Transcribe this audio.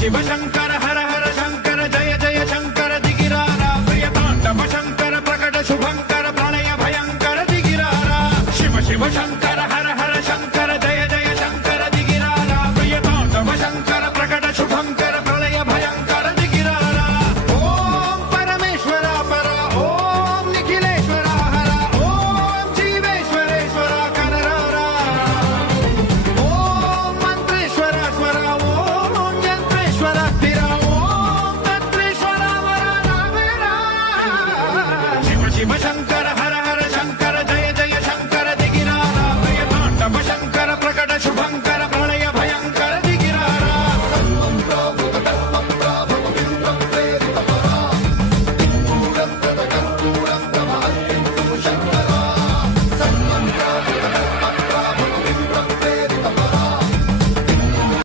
శివ శంకర హర హర శంకర జయ జయ శంకర దిగిరారా ప్రియతాండవ శంకర ప్రకట శుభంకర ప్రణయ భయంకర దిగిరారా శివ శివ శంకర